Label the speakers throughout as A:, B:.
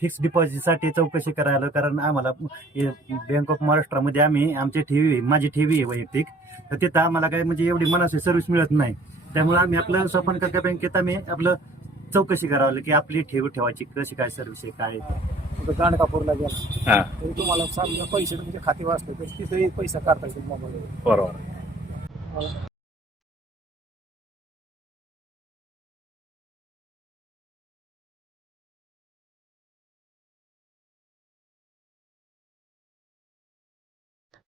A: Fix डिपॉझिटसाठी चौकशी करायला कारण आम्हाला बँक ऑफ महाराष्ट्रामध्ये आम्ही आमची ठेवी आहे, माझी ठेवी आहे वैयक्तिक. तर तिथं आम्हाला काय म्हणजे एवढी मनाची सर्व्हिस मिळत नाही. त्यामुळे आम्ही आपलं स्वपन काका बँकेत आम्ही आपलं चौकशी करावं की आपली ठेवी ठेवायची कशी काय सर्व्हिस आहे काय आहे.
B: गाणगापूरला गेला.
C: हां.
B: तरी तुम्हाला पैसे तुमच्या खाती वाचले तर तिथेही पैसा काढता येईल मोबाईल
C: बरोबर.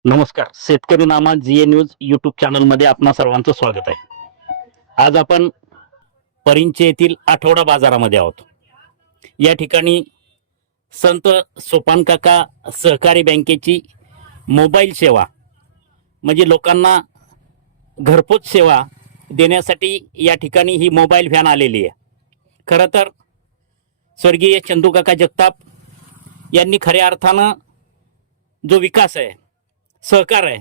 C: नमस्कार. शेतकरी नामा जी ए न्यूज यूट्यूब चॅनलमध्ये आपणा सर्वांचं स्वागत आहे. आज आपण परिंचे येथील आठवडा बाजारामध्ये आहोत. या ठिकाणी संत सोपान काका सहकारी बँकेची मोबाईल सेवा म्हणजे लोकांना घरपोच सेवा देण्यासाठी या ठिकाणी ही मोबाईल व्हॅन आलेली आहे. खरं तर स्वर्गीय चंदूकाका जगताप यांनी खऱ्या अर्थानं जो विकास आहे सहकार आहे.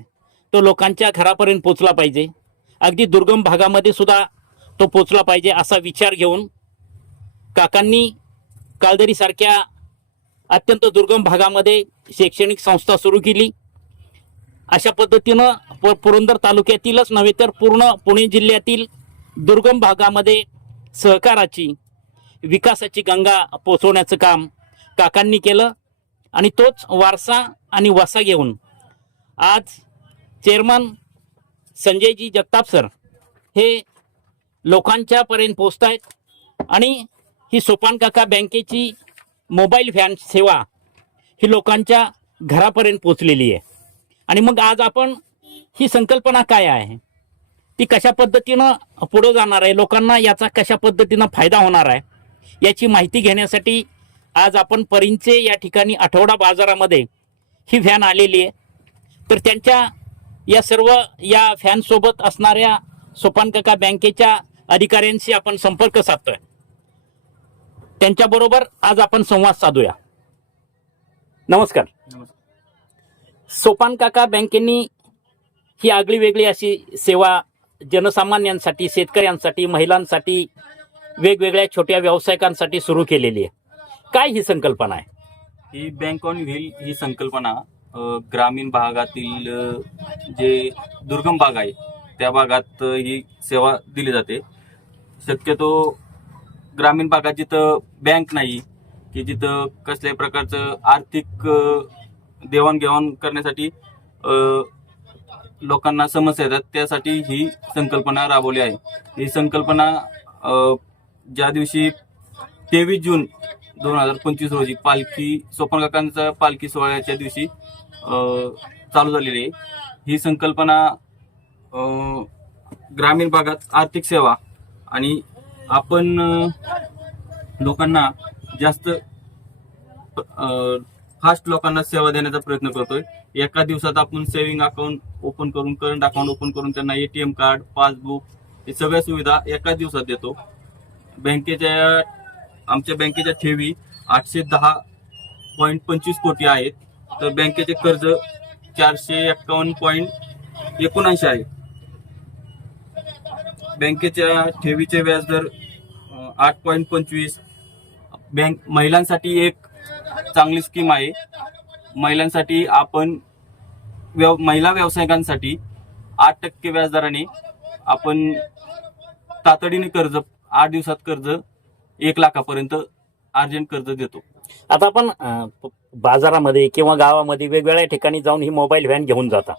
C: तो लोकांच्या घरापर्यंत पोचला पाहिजे. अगदी दुर्गम भागामध्ये सुद्धा तो पोचला पाहिजे असा विचार घेऊन काकांनी कालदरीसारख्या अत्यंत दुर्गम भागामध्ये शैक्षणिक संस्था सुरू केली. अशा पद्धतीनं प पुरंदर तालुक्यातीलच नव्हे तर पूर्ण पुणे जिल्ह्यातील दुर्गम भागामध्ये सहकाराची विकासाची गंगा पोचवण्याचं काम काकांनी केलं आणि तोच वारसा आणि वसा घेऊन आज चेअरमन संजयजी जगताप सर हे लोकांच्यापर्यंत पोचत आहेत आणि ही सोपान काका बँकेची मोबाईल व्हॅन सेवा ही लोकांच्या घरापर्यंत पोचलेली आहे. आणि मग आज आपण ही संकल्पना काय आहे? ती कशा पद्धतीनं पुढं जाणार आहे? लोकांना याचा कशा पद्धतीनं फायदा होणार आहे? याची माहिती घेण्यासाठी आज आपण परिंचे या ठिकाणी आठवडा बाजारामध्ये ही व्हॅन आलेली आहे. तर त्यांच्या या सर्व या फॅनसोबत असणाऱ्या सोपानकाका बँकेच्या अधिकाऱ्यांशी आपण संपर्क साधतोय. त्यांच्याबरोबर आज आपण संवाद साधूया. नमस्कार. सोपान काका बँकेनी ही आगळी वेगळी अशी सेवा जनसामान्यांसाठी शेतकऱ्यांसाठी महिलांसाठी वेगवेगळ्या छोट्या व्यावसायिकांसाठी सुरू केलेली आहे. काय ही संकल्पना आहे?
D: ही बँक ऑन व्हील ही संकल्पना ग्रामीण भागातील जे दुर्गम भाग आहे त्या भागात ही सेवा दिली जाते. शक्यतो ग्रामीण भागात जिथं बँक नाही की जिथं कसल्याही प्रकारचं आर्थिक देवाणघेवाण करण्यासाठी लोकांना समस्या येतात त्यासाठी ही संकल्पना राबवली आहे. ही संकल्पना ज्या दिवशी तेवीस जून दोन हजार पंचवीस रोजी पालखी सोपन काकांचा पालखी सोहळ्याच्या दिवशी चालू झालेली आहे. ही संकल्पना ग्रामीण भागात आर्थिक सेवा आणि आपण लोकांना जास्त फास्ट लोकांना सेवा देण्याचा प्रयत्न करतोय. एका दिवसात आपण सेव्हिंग अकाउंट ओपन करून करंट अकाउंट ओपन करून त्यांना एटीएम कार्ड पासबुक हे सगळ्या सुविधा एका दिवसात देतो. बँकेच्या आमच्या बँकेच्या ठेवी आठशे दहा पॉईंट पंचवीस कोटी आहेत. तर बँकेचे कर्ज चारशे एक्कावन्न पॉईंट एकोणऐंशी आहे. बँकेच्या ठेवीचे व्याजदर आठ पॉईंट पंचवीस. बँक महिलांसाठी एक चांगली स्कीम आहे. महिलांसाठी आपण व्यव महिला व्यावसायिकांसाठी आठ टक्के व्याजदराने आपण तातडीने कर्ज आठ दिवसात कर्ज एक लाखापर्यंत अर्जंट कर्ज देतो.
C: आता आपण बाजारामध्ये किंवा गावामध्ये वेगवेगळ्या ठिकाणी जाऊन ही मोबाईल व्हॅन घेऊन जाता.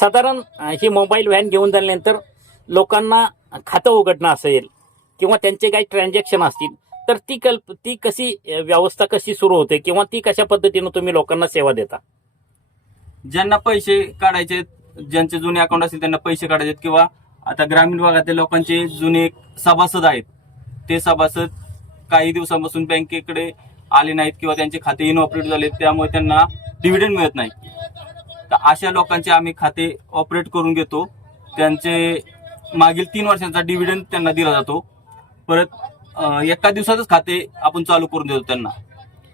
C: साधारण ही मोबाईल व्हॅन घेऊन झाल्यानंतर लोकांना खातं उघडणं असेल किंवा त्यांचे काही ट्रान्झॅक्शन असतील तर ती कल्प ती कशी व्यवस्था कशी सुरू होते किंवा ती कशा पद्धतीनं तुम्ही लोकांना सेवा देता?
D: ज्यांना पैसे काढायचे ज्यांचे जुने अकाउंट असतील त्यांना पैसे काढायचे किंवा आता ग्रामीण भागातील लोकांचे जुने सभासद आहेत ते सभासद काही दिवसांपासून बँकेकडे आले नाहीत किंवा त्यांचे खाते इनऑपरेट झाले त्यामुळे त्यांना डिव्हिडंड मिळत नाही. तर अशा लोकांचे आम्ही खाते ऑपरेट करून घेतो. त्यांचे मागील तीन वर्षांचा डिव्हिडंड त्यांना दिला जातो. परत एका दिवसातच खाते आपण चालू करून देतो त्यांना.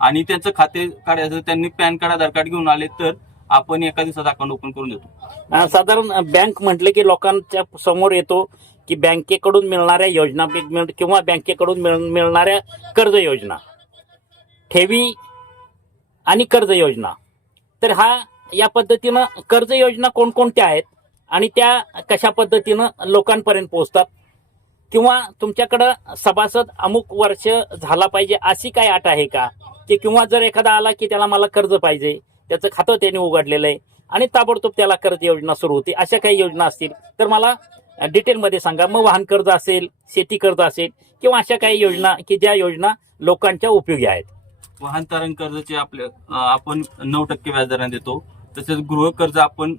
D: आणि त्यांचं खाते काढायचं त्यांनी पॅन कार्ड आधार कार्ड घेऊन आले तर आपण एका दिवसात अकाउंट ओपन करून देतो.
C: साधारण बँक म्हटलं की लोकांच्या समोर येतो की बँकेकडून मिळणाऱ्या योजना किंवा बँकेकडून मिळणाऱ्या कर्ज योजना. ठेवी आणि कर्ज योजना. तर हा या पद्धतीनं कर्ज योजना कोणकोणत्या आहेत आणि त्या कशा पद्धतीनं लोकांपर्यंत पोहोचतात? किंवा तुमच्याकडं सभासद अमुक वर्ष झाला पाहिजे अशी काय अट आहे का? की किंवा जर एखादा आला की त्याला मला कर्ज पाहिजे त्याचं खातं त्याने उघडलेलं आहे आणि ताबडतोब त्याला कर्ज योजना सुरू होती अशा काही योजना असतील? तर मला डिटेलमध्ये सांगा. मग वाहन कर्ज असेल शेती कर्ज असेल किंवा अशा काही योजना की ज्या योजना लोकांच्या उपयोगी आहेत.
D: वाहन तारण कर्जाचे आपले आपण नऊ टक्के व्याजदराने देतो. तसेच गृह कर्ज आपण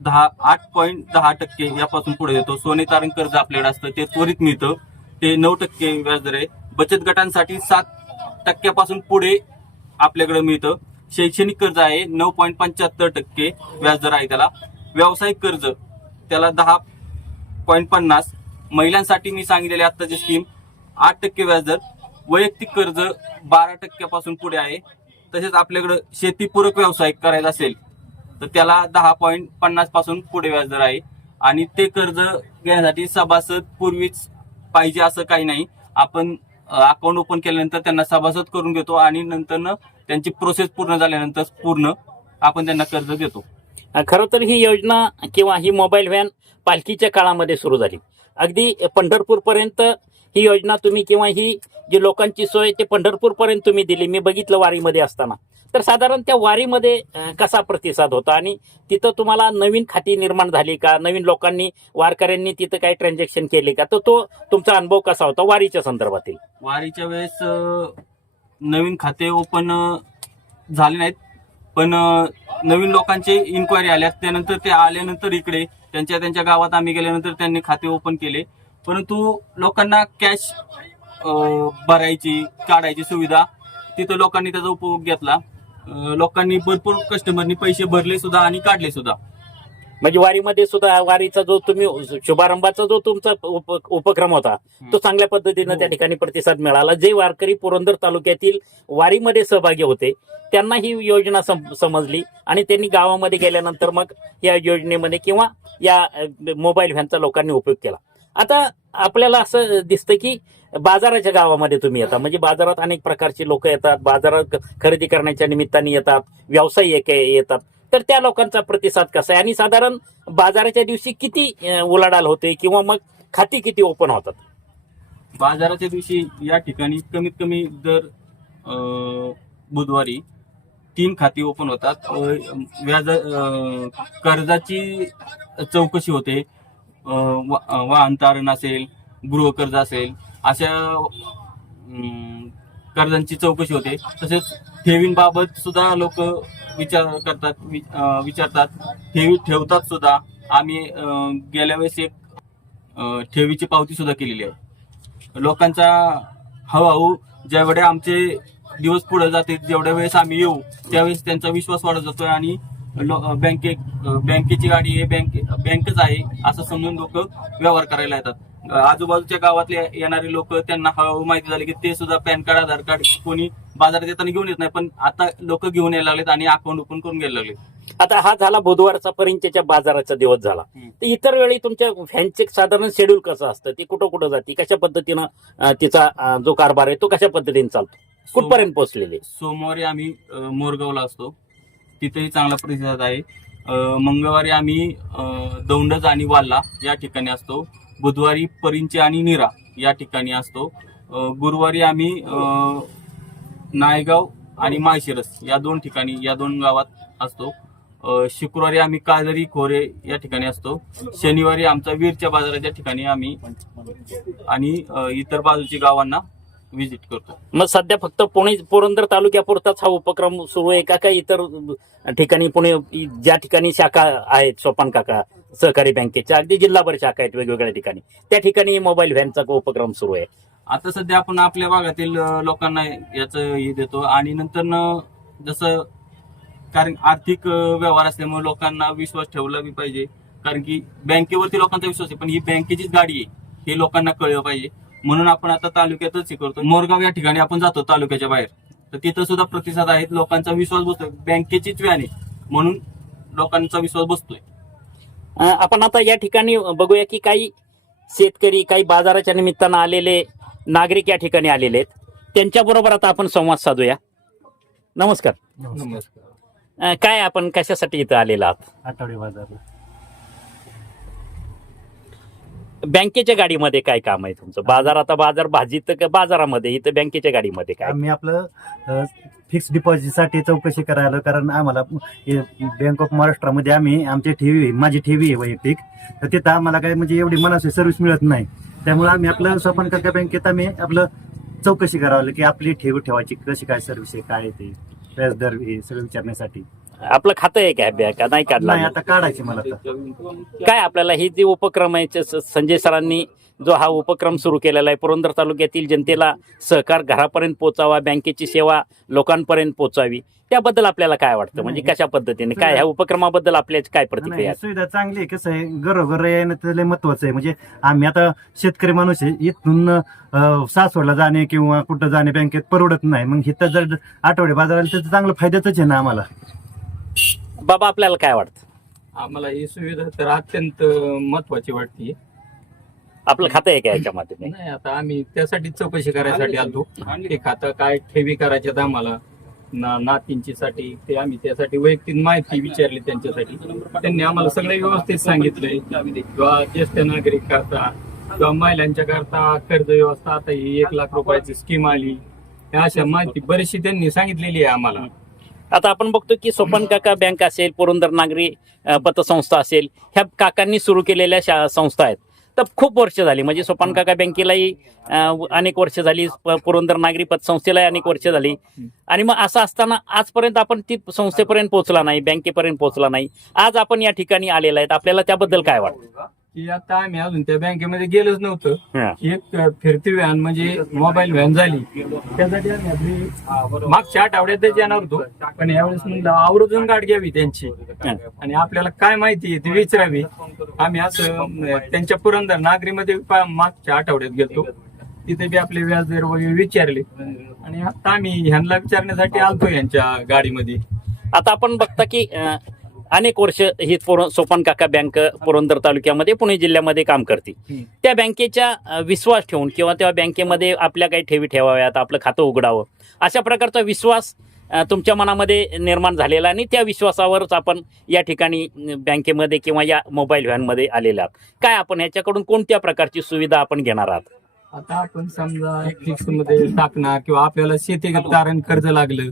D: दहा आठ पॉईंट दहा टक्के यापासून पुढे देतो सोने तारण कर्ज आपल्याकडे असतं ते त्वरित मिळतं. ते नऊ टक्के व्याजदर आहे. बचत गटांसाठी सात टक्क्यापासून पुढे आपल्याकडे मिळतं. शैक्षणिक कर्ज आहे नऊ पॉईंट पंच्याहत्तर टक्के व्याजदर आहे त्याला. व्यावसायिक कर्ज त्याला दहा पॉईंट पन्नास. महिलांसाठी मी सांगितलेली आत्ताची स्कीम आठ टक्के व्याजदर. वैयक्तिक कर्ज बारा टक्क्यापासून पुढे आहे. तसेच आपल्याकडं शेतीपूरक व्यवसाय करायचा असेल तर त्याला दहा पॉईंट पन्नासपासून पुढे व्याजदर आहे. आणि ते कर्ज घेण्यासाठी सभासद पूर्वीच पाहिजे असं काही नाही. आपण अकाउंट ओपन केल्यानंतर त्यांना सभासद करून घेतो आणि नंतर त्यांची प्रोसेस पूर्ण झाल्यानंतर पूर्ण आपण त्यांना कर्ज देतो.
C: खरं तर ही योजना किंवा ही मोबाईल व्हॅन पालखीच्या काळामध्ये सुरू झाली. अगदी पंढरपूरपर्यंत ही योजना तुम्ही किंवा ही जी लोकांची सोय ते पंढरपूरपर्यंत तुम्ही दिली. मी बघितलं वारीमध्ये असताना. तर साधारण त्या वारीमध्ये कसा प्रतिसाद होता? आणि तिथं तुम्हाला नवीन खाती निर्माण झाली का? नवीन लोकांनी वारकऱ्यांनी तिथं काही ट्रान्झॅक्शन केले का? तर तो तुमचा अनुभव कसा होता वारीच्या संदर्भातील?
D: वारीच्या वेळेस नवीन खाते ओपन झाले नाहीत. पण नवीन लोकांचे इन्क्वायरी आल्या त्यानंतर ते आल्यानंतर इकडे त्यांच्या त्यांच्या गावात आम्ही गेल्यानंतर त्यांनी खाते ओपन केले. परंतु लोकांना कॅश भरायची काढायची सुविधा. तिथं लोकांनी त्याचा उपयोग घेतला. लोकांनी भरपूर कस्टमरनी पैसे भरले सुद्धा आणि काढले सुद्धा.
C: म्हणजे वारीमध्ये सुद्धा वारीचा जो तुम्ही शुभारंभाचा जो तुमचा उप- उपक्रम होता तो चांगल्या पद्धतीनं त्या ठिकाणी प्रतिसाद मिळाला. जे वारकरी पुरंदर तालुक्यातील वारीमध्ये सहभागी होते त्यांना ही योजना सम- समजली आणि त्यांनी गावामध्ये गेल्यानंतर मग या योजनेमध्ये किंवा या मोबाईल व्हॅनचा लोकांनी उपयोग केला. आता आपल्याला असं दिसतं की बाजाराच्या गावामध्ये तुम्ही येता. म्हणजे बाजारात अनेक प्रकारची लोक येतात. बाजारात खरेदी करण्याच्या निमित्ताने येतात. व्यावसायिक येतात. तर त्या लोकांचा प्रतिसाद कसा आहे? आणि साधारण बाजाराच्या दिवशी किती उलाढाल होते किंवा मग खाती किती ओपन होतात?
D: बाजाराच्या दिवशी या ठिकाणी कमीत कमी दर बुधवारी तीन खाती ओपन होतात. व्याज कर्जाची चौकशी होते. वा- वाहन तारण असेल गृहकर्ज असेल अशा कर्जांची चौकशी होते. तसेच ठेवींबाबत सुद्धा लोक विचार करतात वि- विचारतात. ठेवी ठेवतात सुद्धा. आम्ही गेल्या वेळेस एक ठेवीची पावती सुद्धा केलेली आहे. लोकांचा हळूहळू ज्यावेळे आमचे दिवस पुढे जाते जेवढ्या वेळेस आम्ही येऊ त्यावेळेस त्यांचा विश्वास वाढत जातोय आणि लो- बँके बँकेची गाडी हे बँक बँकच आहे असं समजून लोक व्यवहार करायला येतात. आजूबाजूच्या गावातले येणारे लोक त्यांना हळूहळू माहिती झाली की ते सुद्धा पॅन कार्ड आधार कार्ड कोणी बाजारात येताना घेऊन येत नाही पण आता लोक घेऊन यायला लागलेत आणि अकाउंट ओपन करून घ्यायला लागले
C: आता हा झाला बुधवारचा परिंचेच्या बाजाराचा दिवस झाला. तर इतर वेळी तुमच्या फॅनचे साधारण शेड्यूल कसं असतं? ती कुठं कुठं जाते? कशा पद्धतीनं तिचा जो कारभार आहे तो कशा पद्धतीने चालतो? कुठपर्यंत पोहोचलेले
D: सोमवारी आम्ही मोरगावला असतो. तिथेही चांगला प्रतिसाद आहे. मंगळवारी आम्ही दौंडज आणि वाल्ला या ठिकाणी असतो. बुधवारी परिंचे आणि निरा या ठिकाणी असतो. गुरुवारी आम्ही नायगाव आणि माळशिरस या दोन ठिकाणी या दोन गावात असतो. शुक्रवारी आम्ही काजरी खोरे या ठिकाणी असतो. शनिवारी आमचा वीरच्या बाजाराच्या ठिकाणी आम्ही आणि इतर बाजूच्या गावांना व्हिजिट करतो.
C: मग सध्या फक्त पुणे पुरंदर तालुक्यापुरताच हा उपक्रम सुरू आहे का? काही इतर ठिकाणी पुणे ज्या ठिकाणी शाखा आहेत सोपान काका सहकारी बँकेच्या अगदी जिल्हाभर शाखा आहेत वेगवेगळ्या ठिकाणी त्या ठिकाणी मोबाईल व्हॅनचा उपक्रम सुरू आहे.
D: आता सध्या आपण आपल्या भागातील लोकांना याचं हे देतो आणि नंतर जसं कारण आर्थिक व्यवहार असल्यामुळे लोकांना विश्वास ठेवला बी पाहिजे. कारण की बँकेवरती लोकांचा विश्वास आहे पण ही बँकेचीच गाडी आहे हे लोकांना कळलं पाहिजे. म्हणून आपण आता तालुक्यातच हे करतो. मोरगाव या ठिकाणी आपण जातो तालुक्याच्या बाहेर. तर तिथं सुद्धा प्रतिसाद आहेत लोकांचा विश्वास बसतोय. बँकेचीच व्यान आहे. म्हणून लोकांचा विश्वास बसतोय.
C: अ, आपण आता या ठिकाणी बघूया की काही शेतकरी काही बाजाराच्या निमित्तानं आलेले नागरिक या ठिकाणी आलेले आहेत. त्यांच्या बरोबर आता आपण संवाद साधूया. नमस्कार. अ, काय आपण कशासाठी इथं आलेला आहात?
A: आठवडे बाजार
C: बँकेच्या गाडीमध्ये काय काम आहे तुमचं? बाजार आता बाजार भाजी का बाजारामध्ये इथं बँकेच्या गाडीमध्ये काय?
A: आम्ही आपलं फिक्स डिपॉझिटसाठी चौकशी करायला कारण आम्हाला बँक ऑफ महाराष्ट्रामध्ये आम्ही आमची ठेवी माझी ठेवी आहे वैयक्तिक. तर तिथं आम्हाला काय म्हणजे एवढी मनाची सर्व्हिस मिळत नाही. त्यामुळे आम्ही आपलं स्वपन काका बँकेत आम्ही आपलं चौकशी करावं की आपली ठेवी ठेवायची कशी काय सर्व्हिस आहे काय आहे ते व्याजदर हे सगळं विचारण्यासाठी.
C: आपलं खातं आहे काय बँक? नाही काढला
A: नाही आता काढायची मला तर.
C: काय आपल्याला ही जी उपक्रम आहे च- स- संजय सरांनी जो हा उपक्रम सुरू केलेला आहे पुरंदर तालुक्यातील जनतेला सहकार घरापर्यंत पोचावा बँकेची सेवा लोकांपर्यंत पोचावी त्याबद्दल आपल्याला काय वाटतं? म्हणजे कशा पद्धतीने? काय ह्या उपक्रमाबद्दल आपल्याची काय प्रतिक्रिया?
A: सुविधा चांगली आहे. कसं आहे घरोघर येणं तर लय महत्वाचं आहे. म्हणजे आम्ही आता शेतकरी माणूस आहे इथून अं, सासवडला जाणे किंवा कुठं जाणे बँकेत परवडत नाही. मग इथं जर आठवडे बाजाराला तर चांगलं फायद्याच आहे ना आम्हाला.
C: बाबा आपल्याला काय वाटतं?
B: आम्हाला ही सुविधा तर अत्यंत महत्वाची वाटते.
C: आपलं खातं आहे का याच्यामध्ये
B: नाही आता आम्ही त्यासाठी चौकशी करायसाठी आलो ते खातं काय ठेवी करायच्यात आम्हाला? ना नातींची साठी ते आम्ही त्यासाठी वैयक्तिक माहिती विचारली त्यांच्यासाठी. त्यांनी आम्हाला सगळे व्यवस्थित सांगितलंय. किंवा ज्येष्ठ नागरिक करता किंवा महिलांच्या करता कर्ज व्यवस्था आता ही एक लाख रुपयाची स्कीम आली. अशा माहिती बरीचशी त्यांनी सांगितलेली आहे आम्हाला.
C: आता आपण बघतो की सोपन काका बँक असेल पुरंदर नागरी पतसंस्था असेल ह्या काकांनी सुरू केलेल्या शा- संस्था आहेत. तर खूप वर्ष झाली म्हणजे सोपान काका बँकेलाही अनेक वर्ष झाली पुरंदर नागरी पतसंस्थेलाही अनेक वर्ष झाली. आणि मग असं असताना आजपर्यंत आपण ती संस्थेपर्यंत पोहोचला नाही बँकेपर्यंत पोहोचला नाही. आज आपण या ठिकाणी आलेला आहेत आपल्याला त्याबद्दल काय वाटतं?
B: की आता आम्ही अजून त्या बँकेमध्ये गेलोच नव्हतं. एक फिरती व्हॅन म्हणजे मोबाईल व्हॅन झाली. त्यासाठी आम्ही आपली मागच्या आठवड्यातच येणार होतो. पण यावेळेस म्हणलं आवर्जून गाठ घ्यावी त्यांची. आणि आपल्याला काय माहिती आहे ती विचारावी. आम्ही असं त्यांच्या पुरंदर नागरीमध्ये मागच्या आठवड्यात गेलो तिथे बी आपले व्याजदर वगैरे विचारले. आणि आता आम्ही ह्यांना विचारण्यासाठी आलतो यांच्या गाडीमध्ये.
C: आता आपण बघता की अनेक वर्ष ही सोपान काका बँक पुरंदर तालुक्यामध्ये पुणे जिल्ह्यामध्ये काम करते. त्या बँकेच्या विश्वास ठेवून किंवा त्या बँकेमध्ये आपल्या काही ठेवी ठेवाव्यात आपलं खातं उघडावं अशा प्रकारचा विश्वास तुमच्या मनामध्ये निर्माण झालेला आणि त्या विश्वासावरच आपण या ठिकाणी बँकेमध्ये किंवा या मोबाईल व्हॅनमध्ये आलेले आहात. काय आपण याच्याकडून कोणत्या प्रकारची सुविधा आपण घेणार आहात?
B: आता आपण समजा फिक्समध्ये टाकणार किंवा आपल्याला शेती तारण कर्ज लागलं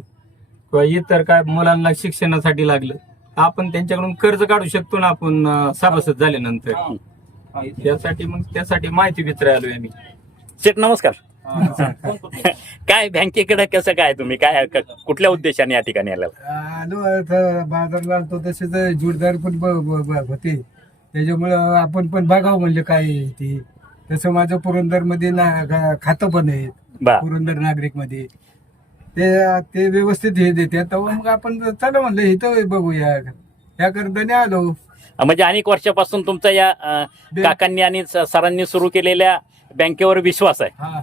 B: किंवा इतर काय मुलांना शिक्षणासाठी लागलं आपण त्यांच्याकडून कर्ज काढू शकतो ना आपण अं, सभासद झाल्यानंतर. त्यासाठी मग त्यासाठी माहिती विचारायला आम्ही.
C: शेठ नमस्कार. काय बँकेकडे कसं काय तुम्ही? काय क- कुठल्या उद्देशाने या ठिकाणी आला
E: आलो आता बाजारला आलतो तसेच जोडदार पण ब- ब- ब- होते. त्याच्यामुळं आपण पण बघावं म्हणजे काय आहे ते. तसं माझं पुरंदरमध्ये खातं पण आहे
C: बा.
E: पुरंदर नागरिकमध्ये ते ते व्यवस्थित हे देते. तेव्हा मग आपण चला म्हणलं इथं बघूया. या करताने आलो.
C: म्हणजे अनेक वर्षापासून तुमचा या अ, काकांनी आणि स- सरांनी सुरू केलेल्या बँकेवर विश्वास आहे.
E: हा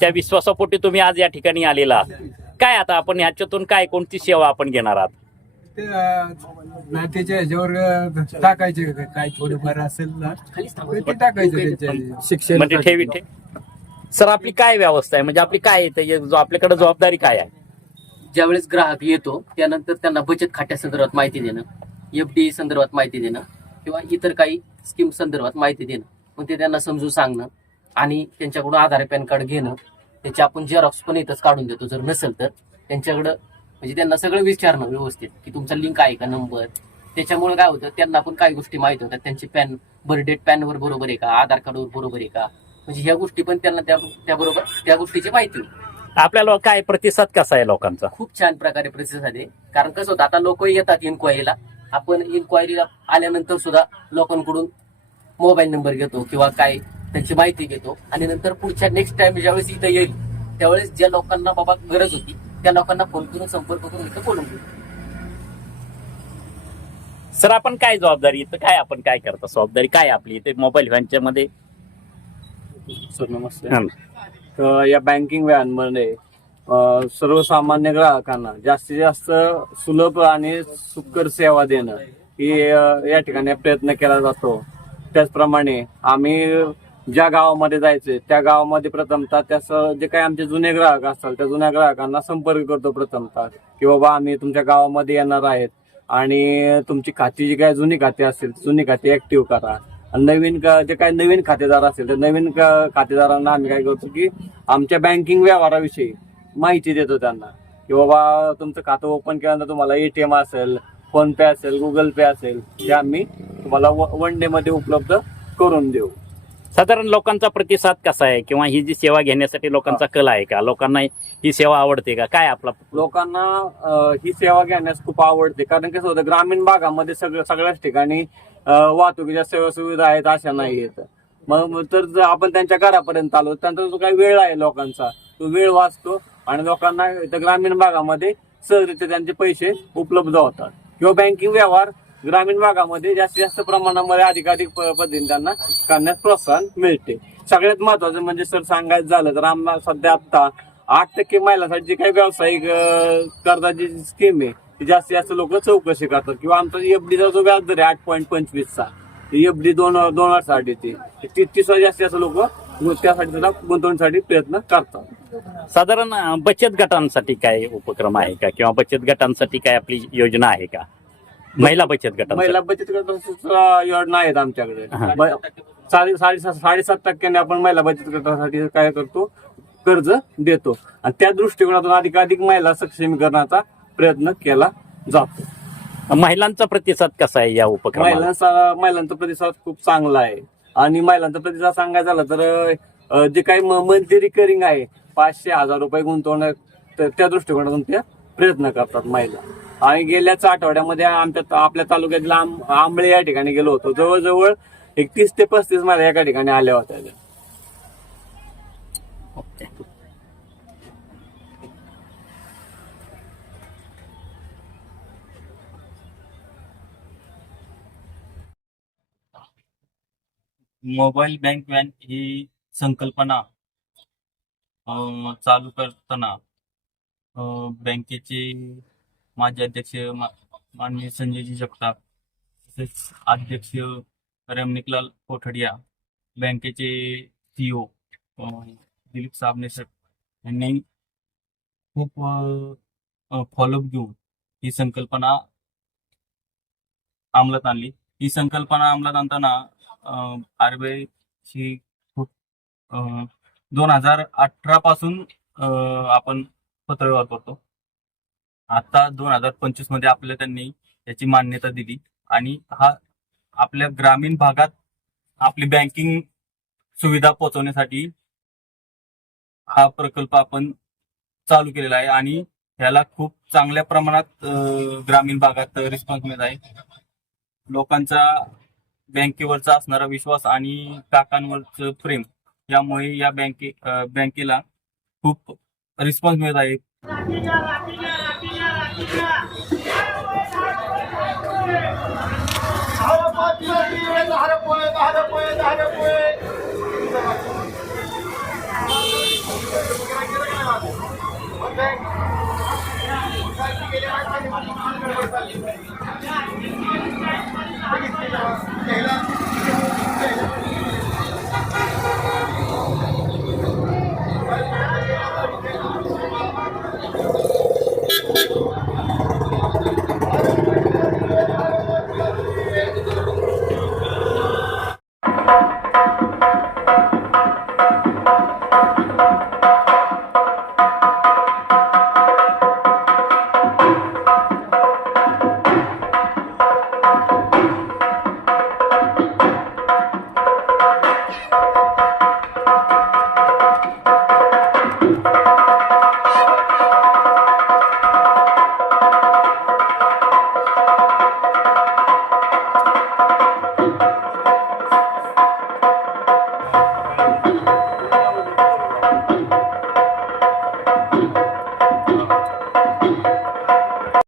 C: त्या विश्वासापोटी तुम्ही आज या ठिकाणी आलेला आहात. काय आता आपण ह्याच्यातून काय कोणती सेवा आपण घेणार आहात?
E: ते अं, नात्याच्या ह्याच्यावर अं, टाकायचे काय थोडंफार असेल ना? ते टाकायचं त्यांच्या
B: शिक्षण
C: म्हणजे ठेवी ठेव सर आपली काय व्यवस्था आहे? म्हणजे आपली काय आहे? जो आपल्याकडे जबाबदारी काय आहे?
F: ज्यावेळेस ग्राहक येतो त्यानंतर त्यांना बचत खात्यासंदर्भात माहिती देणं एफ डी संदर्भात माहिती देणं किंवा इतर काही स्कीम संदर्भात माहिती देणं मग ते त्यांना समजून सांगणं आणि त्यांच्याकडून आधार पॅन कार्ड घेणं त्याचे आपण झेरॉक्स पण इथंच काढून देतो. जर नसेल तर त्यांच्याकडं म्हणजे त्यांना सगळं विचारणं व्यवस्थित की तुमचा लिंक आहे का नंबर त्याच्यामुळे काय होतं त्यांना पण काही गोष्टी माहिती होतात. त्यांची पॅन बर्थडेट पॅनवर बरोबर आहे का? आधार कार्डवर बरोबर आहे का? म्हणजे ह्या गोष्टी पण त्यांना त्या त्याबरोबर त्या गोष्टीची माहिती होती.
C: आपल्याला काय प्रतिसाद कसा आहे लोकांचा?
F: खूप छान प्रकारे प्रतिसाद आहे. कारण कसं होतं आता लोक येतात इन्क्वायरीला आपण इन्क्वायरीला आल्यानंतर सुद्धा लोकांकडून मोबाईल नंबर घेतो किंवा काय त्यांची माहिती घेतो. आणि नंतर पुढच्या नेक्स्ट टाइम ज्यावेळेस इथं येईल त्यावेळेस ज्या लोकांना बाबा गरज होती त्या लोकांना फोन करून संपर्क करून इथं बोलून घेऊ.
C: सर आपण काय जबाबदारी? इथं काय आपण काय करता? जबाबदारी काय आपली? इथे मोबाईल व्हॅनच्या मध्ये
G: सर नमस्ते.
C: हं.
G: या बँकिंग व्हॅनमध्ये सर्वसामान्य ग्राहकांना जास्तीत जास्त सुलभ आणि सुकर सेवा देणं ही या ठिकाणी प्रयत्न केला जातो. त्याचप्रमाणे आम्ही ज्या गावामध्ये जायचे त्या गावामध्ये प्रथमतः त्या जे काही आमचे जुने ग्राहक असतात त्या जुन्या ग्राहकांना संपर्क करतो प्रथमतः की बाबा आम्ही तुमच्या गावामध्ये येणार आहेत आणि तुमची खाती जी काही जुनी खाती असतील जुनी खाती ऍक्टिव्ह करा. नवीन का- जे काही नवीन खातेदार असतील त्या नवीन का- खातेदारांना आम्ही काय करतो की आमच्या बँकिंग व्यवहाराविषयी माहिती देतो त्यांना. की बाबा तुमचं खातं ओपन केल्यानंतर तुम्हाला एटीएम असेल फोन पे असेल गुगल पे असेल ते आम्ही तुम्हाला वन डे मध्ये उपलब्ध करून देऊ.
C: साधारण लोकांचा प्रतिसाद कसा आहे? किंवा ही जी सेवा घेण्यासाठी लोकांचा कल आहे का? लोकांना ही सेवा आवडते का? काय आपला
G: लोकांना अं, ही सेवा घेण्यास खूप आवडते. कारण कसं होतं ग्रामीण भागामध्ये सगळं सगळ्याच ठिकाणी वाहतुकीच्या सेवा सुविधा आहेत अशा नाही आहेत मग तर जर आपण त्यांच्या घरापर्यंत आलो त्यांचा जो काही वेळ आहे लोकांचा तो वेळ वाचतो आणि लोकांना इथं ग्रामीण भागामध्ये सहजरित्या त्यांचे पैसे उपलब्ध होतात. किंवा बँकिंग व्यवहार ग्रामीण भागामध्ये जास्तीत जास्त प्रमाणामध्ये अधिकाधिक पद्धतीने त्यांना करण्यास प्रोत्साहन मिळते. सगळ्यात महत्वाचं म्हणजे सर सांगायचं झालं तर आम्हाला सध्या आता आठ टक्के महिलांसाठी जी काही व्यावसायिक कर्जाची स्कीम आहे ती जास्तीत जास्त लोक चौकशी करतात. किंवा आमचा एफडीचा जो व्याज दर आहे आठ पॉईंट पंचवीसचा एफडी दोन दोन वर्षासाठी ती. ती- ती सुद्धा जास्तीत जास्त लोक त्यासाठी सुद्धा गुंतवणुकीसाठी प्रयत्न करतात.
C: साधारण बचत गटांसाठी काय उपक्रम आहे का? किंवा बचत गटांसाठी काय आपली योजना आहे का? महिला बचत गटांसाठी.
G: महिला बचत गटाच्या योजना आहेत आमच्याकडे. साडे साडे साडेसात टक्क्याने आपण महिला बचत गटासाठी काय करतो? कर्ज देतो. आणि त्या दृष्टिकोनातून अधिकाधिक महिला सक्षमीकरणाचा प्रयत्न केला जातो.
C: महिलांचा प्रतिसाद कसा आहे या उपक्रमाला
G: महिलांचा महिलांचा प्रतिसाद खूप चांगला आहे. आणि महिलांचा प्रतिसाद सांगायचा झाला तर जे काही मंथली रिकरिंग आहे पाचशे हजार रुपये गुंतवणूक तर त्या दृष्टिकोनातून त्या प्रयत्न करतात महिला. आणि गेल्याच आठवड्यामध्ये आमच्या आपल्या तालुक्यातील आंब- आंबळे या ठिकाणी गेलो होतो. जवळजवळ एक तीस ते पस्तीस महिला एका ठिकाणी आल्या होत्या.
D: मोबाईल बँक व्हॅन ही संकल्पना चालू करताना बँकेचे माजी अध्यक्ष माननीय संजयजी जगताप तसेच अध्यक्ष रमणिकलाल कोठडिया बँकेचे सीओ दिलीप साबनेसर यांनी खूप फॉलोअप घेऊन ही संकल्पना अंमलात आणली. ही संकल्पना अंमलात आणताना आरबीआय ची खूप दोन हजार अठरा पासून आपण पत्रव्यवहार करतो. आता दोन हजार पंचवीसमध्ये आपल्या त्यांनी याची मान्यता दिली आणि हा आपल्या ग्रामीण भागात आपली बँकिंग सुविधा पोहोचवण्यासाठी हा प्रकल्प आपण चालू केलेला आहे आणि याला खूप चांगल्या प्रमाणात ग्रामीण भागात रिस्पॉन्स मिळत आहे. लोकांचा बँकेवरचा असणारा विश्वास आणि काकांवरचं प्रेम यामुळे या बँके बँकेला खूप रिस्पॉन्स मिळत आहे Thank you.
H: thank you